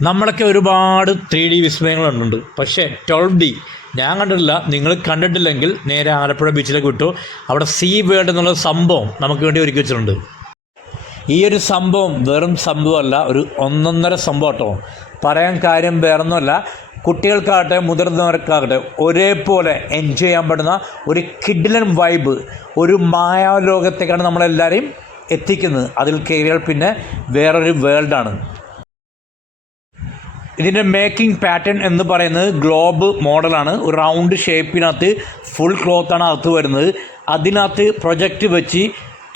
നമ്മളൊക്കെ ഒരുപാട് 3D വിസ്മയങ്ങളുണ്ട്. പക്ഷേ 12D ഞാൻ കണ്ടിട്ടില്ല. നിങ്ങൾ കണ്ടിട്ടില്ലെങ്കിൽ നേരെ ആലപ്പുഴ ബീച്ചിലേക്ക് വിട്ടു. അവിടെ സീ വേൾഡ് എന്നുള്ള സംഭവം നമുക്ക് വേണ്ടി ഒരുക്കി വെച്ചിട്ടുണ്ട്. ഈ ഒരു സംഭവം വെറും സംഭവമല്ല, ഒരു ഒന്നൊന്നര സംഭവം കേട്ടോ. പറയാൻ കാര്യം വേറൊന്നുമല്ല, കുട്ടികൾക്കാകട്ടെ മുതിർന്നവർക്കാകട്ടെ ഒരേപോലെ എൻജോയ് ചെയ്യാൻ പറ്റുന്ന ഒരു കിഡിലൻ വൈബ്, ഒരു മായാലോകത്തേക്കാണ് നമ്മളെല്ലാവരെയും എത്തിക്കുന്നത്. അതിൽ കയറിയാൽ പിന്നെ വേറൊരു വേൾഡാണ്. ഇതിൻ്റെ മേക്കിംഗ് പാറ്റേൺ എന്ന് പറയുന്നത് ഗ്ലോബ് മോഡലാണ്. ഒരു റൗണ്ട് ഷേപ്പിനകത്ത് ഫുൾ ക്ലോത്താണ് അകത്ത് വരുന്നത്. അതിനകത്ത് പ്രൊജക്റ്റ് വെച്ച്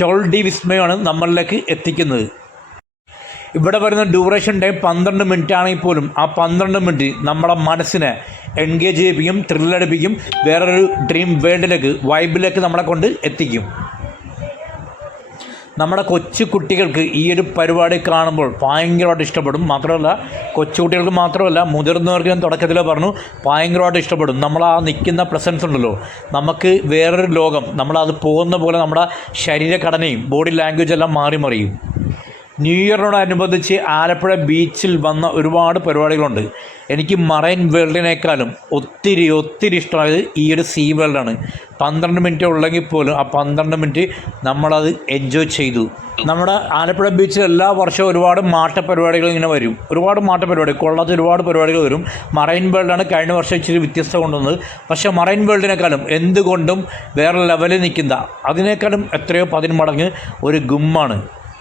12D വിസ്മയമാണ് നമ്മളിലേക്ക് എത്തിക്കുന്നത്. ഇവിടെ വരുന്ന ഡ്യൂറേഷൻ ടൈം 12 മിനിറ്റ് ആണെങ്കിൽ പോലും ആ 12 മിനിറ്റ് നമ്മുടെ മനസ്സിനെ എൻഗേജ് ചെയ്യിപ്പിക്കും, ത്രില്ലടിപ്പിക്കും, വേറൊരു ഡ്രീം വേൾഡിലേക്ക്, വൈബിലേക്ക് നമ്മളെ കൊണ്ട് എത്തിക്കും. നമ്മുടെ കൊച്ചു കുട്ടികൾക്ക് ഈ ഒരു പരിപാടി കാണുമ്പോൾ ഭയങ്കരമായിട്ട് ഇഷ്ടപ്പെടും. മാത്രമല്ല കൊച്ചുകുട്ടികൾക്ക് മാത്രമല്ല, മുതിർന്നവർക്ക് ഞാൻ തുടക്കത്തിൽ പറഞ്ഞു ഭയങ്കരമായിട്ട് ഇഷ്ടപ്പെടും. നമ്മൾ ആ നിൽക്കുന്ന പ്രസൻസ് ഉണ്ടല്ലോ, നമുക്ക് വേറൊരു ലോകം, നമ്മളത് പോകുന്ന പോലെ നമ്മുടെ ശരീരഘടനയും ബോഡി ലാംഗ്വേജ് എല്ലാം മാറി മറിയും. ന്യൂ ഇയറിനോടനുബന്ധിച്ച് ആലപ്പുഴ ബീച്ചിൽ വന്ന ഒരുപാട് പരിപാടികളുണ്ട്. എനിക്ക് മറൈൻ വേൾഡിനേക്കാളും ഒത്തിരി ഇഷ്ടമായത് ഈ ഒരു സീ വേൾഡാണ്. 12 മിനിറ്റ് ഉള്ളെങ്കിൽ പോലും ആ 12 മിനിറ്റ് നമ്മളത് എൻജോയ് ചെയ്തു. നമ്മുടെ ആലപ്പുഴ ബീച്ചിൽ എല്ലാ വർഷവും ഒരുപാട് മാട്ടപ്പരിപാടികൾ ഇങ്ങനെ വരും. ഒരുപാട് മാട്ടപ്പരിപാടി, കൊള്ളാത്ത ഒരുപാട് പരിപാടികൾ വരും. മറൈൻ വേൾഡാണ് കഴിഞ്ഞ വർഷം ഇച്ചിരി വ്യത്യസ്തത കൊണ്ടുവന്നത്. പക്ഷേ മറൈൻ വേൾഡിനേക്കാളും എന്തുകൊണ്ടും വേറെ ലെവലിൽ നിൽക്കുന്ന, അതിനേക്കാളും എത്രയോ 10 മടങ്ങ് ഒരു ഗുമ്മാണ്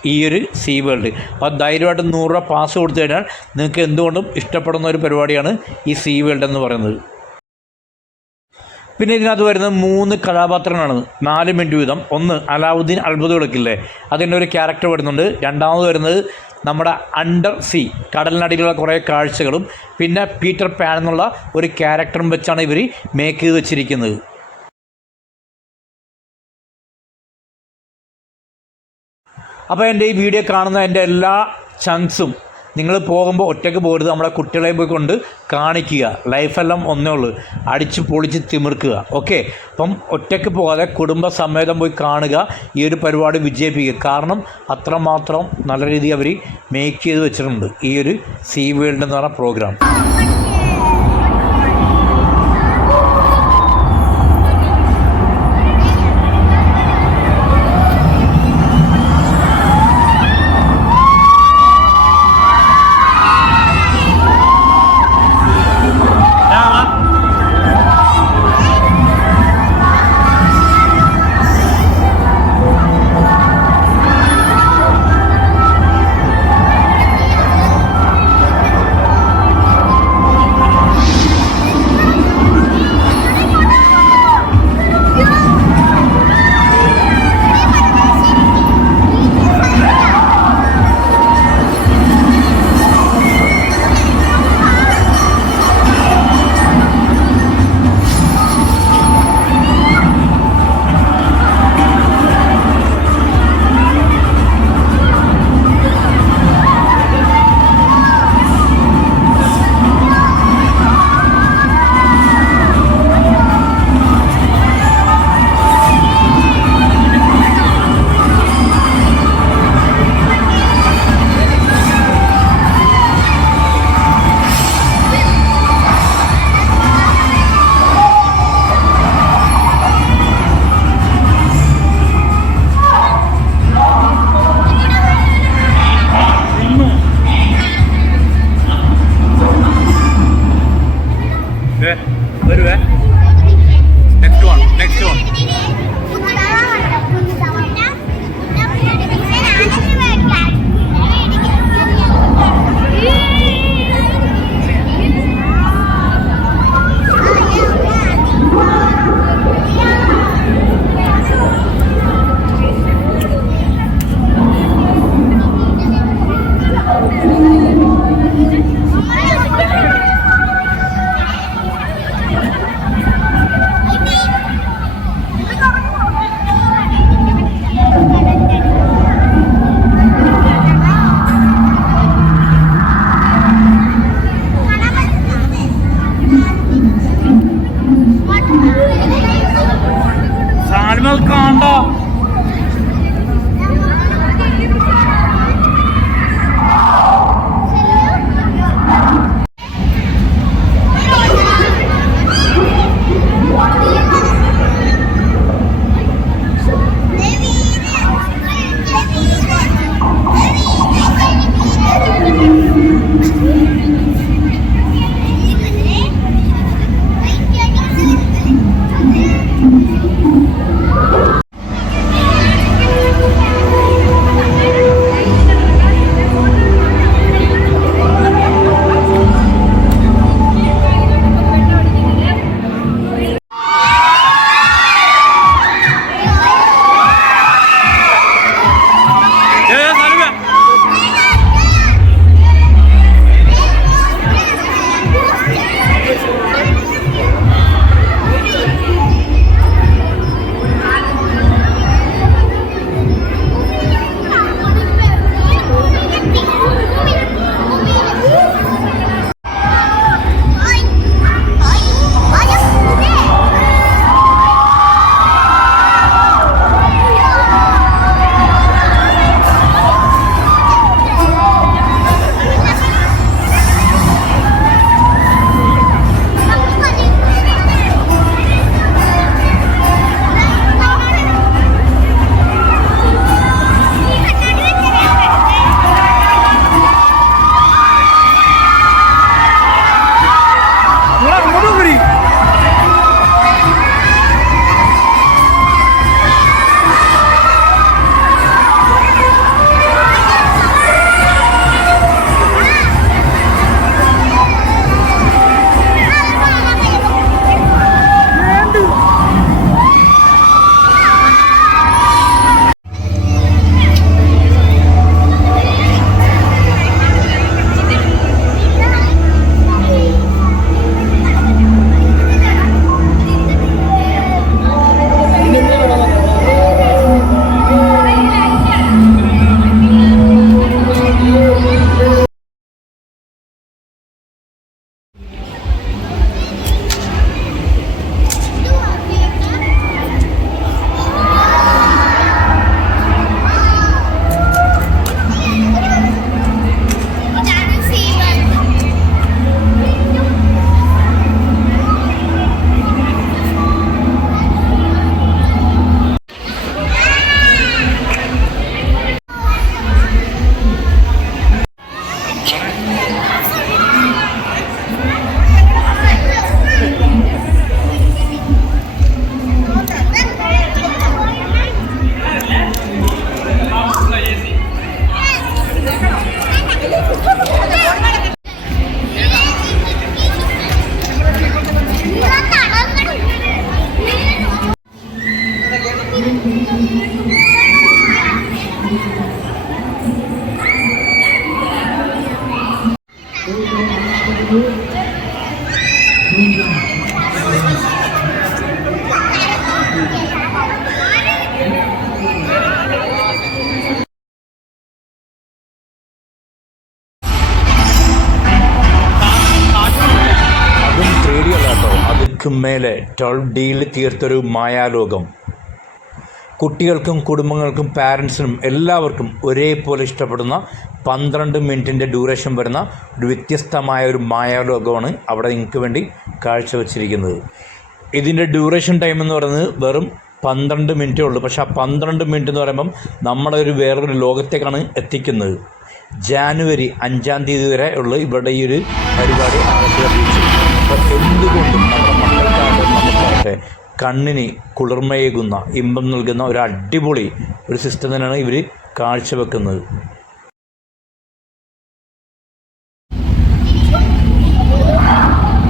ഈ ഒരു സീ വേൾഡ്. അപ്പോൾ ധൈര്യമായിട്ട് 100 രൂപ പാസ് കൊടുത്തു കഴിഞ്ഞാൽ നിങ്ങൾക്ക് എന്തുകൊണ്ടും ഇഷ്ടപ്പെടുന്ന ഒരു പരിപാടിയാണ് ഈ സീ വേൾഡ് എന്ന് പറയുന്നത്. പിന്നെ ഇതിനകത്ത് വരുന്നത് 3 കഥാപാത്രങ്ങളാണ്, 4 മിനിറ്റ് വീതം. ഒന്ന് അലാവുദ്ദീൻ അത്ഭുത വിളക്കില്ലേ, അതിൻ്റെ ഒരു ക്യാരക്ടർ വരുന്നുണ്ട്. രണ്ടാമത് വരുന്നത് നമ്മുടെ അണ്ടർ സീ, കടലിനടിയിലുള്ള കുറേ കാഴ്ചകളും, പിന്നെ പീറ്റർ പാൻ എന്നുള്ള ഒരു ക്യാരക്ടറും വെച്ചാണ് ഇവർ മേക്ക് ചെയ്ത് വെച്ചിരിക്കുന്നത്. അപ്പോൾ എൻ്റെ ഈ വീഡിയോ കാണുന്ന എൻ്റെ എല്ലാ ചങ്ക്സും നിങ്ങൾ പോകുമ്പോൾ ഒറ്റയ്ക്ക് പോകരുത്, നമ്മളെ കുട്ടികളെ പോയി കൊണ്ട് കാണിക്കുക. ലൈഫെല്ലാം ഒന്നേ ഉള്ളൂ, അടിച്ച് പൊളിച്ച് തിമിർക്കുക. ഓക്കെ, അപ്പം ഒറ്റയ്ക്ക് പോകാതെ കുടുംബസമേതം പോയി കാണുക, ഈ ഒരു പരിപാടി വിജയിപ്പിക്കുക. കാരണം അത്രമാത്രം നല്ല രീതിയിൽ അവർ മേക്ക് ചെയ്ത് വെച്ചിട്ടുണ്ട് ഈ ഒരു സീ വേൾഡ് എന്ന് പറഞ്ഞ പ്രോഗ്രാം. കോടികൾക്കും മേലെ 12Dയിൽ തീർത്തൊരു മായാലോകം. കുട്ടികൾക്കും കുടുംബങ്ങൾക്കും പാരൻസിനും എല്ലാവർക്കും ഒരേപോലെ ഇഷ്ടപ്പെടുന്ന 12 മിനിറ്റിൻ്റെ ഡ്യൂറേഷൻ വരുന്ന ഒരു വ്യത്യസ്തമായ ഒരു മായാലോകമാണ് അവിടെ നിങ്ങൾക്ക് വേണ്ടി കാഴ്ചവെച്ചിരിക്കുന്നത്. ഇതിൻ്റെ ഡ്യൂറേഷൻ ടൈം എന്ന് പറയുന്നത് വെറും 12 മിനിറ്റേ ഉള്ളൂ. പക്ഷേ ആ 12 മിനിറ്റ് എന്ന് പറയുമ്പം നമ്മളൊരു വേറൊരു ലോകത്തേക്കാണ് എത്തിക്കുന്നത്. ജാനുവരി 5-ാം തീയതി വരെ ഉള്ള ഇവിടെ ഈ ഒരു പരിപാടി ആലപ്പുഴ ബീച്ചിൽ. അപ്പോൾ എന്തുകൊണ്ടും നമ്മുടെ മക്കൾക്കാകട്ടെ നമുക്കാകട്ടെ കണ്ണിന് കുളിർമയേകുന്ന ഇമ്പം നൽകുന്ന ഒരു അടിപൊളി ഒരു സിസ്റ്റം തന്നെയാണ് ഇവർ കാഴ്ചവെക്കുന്നത്.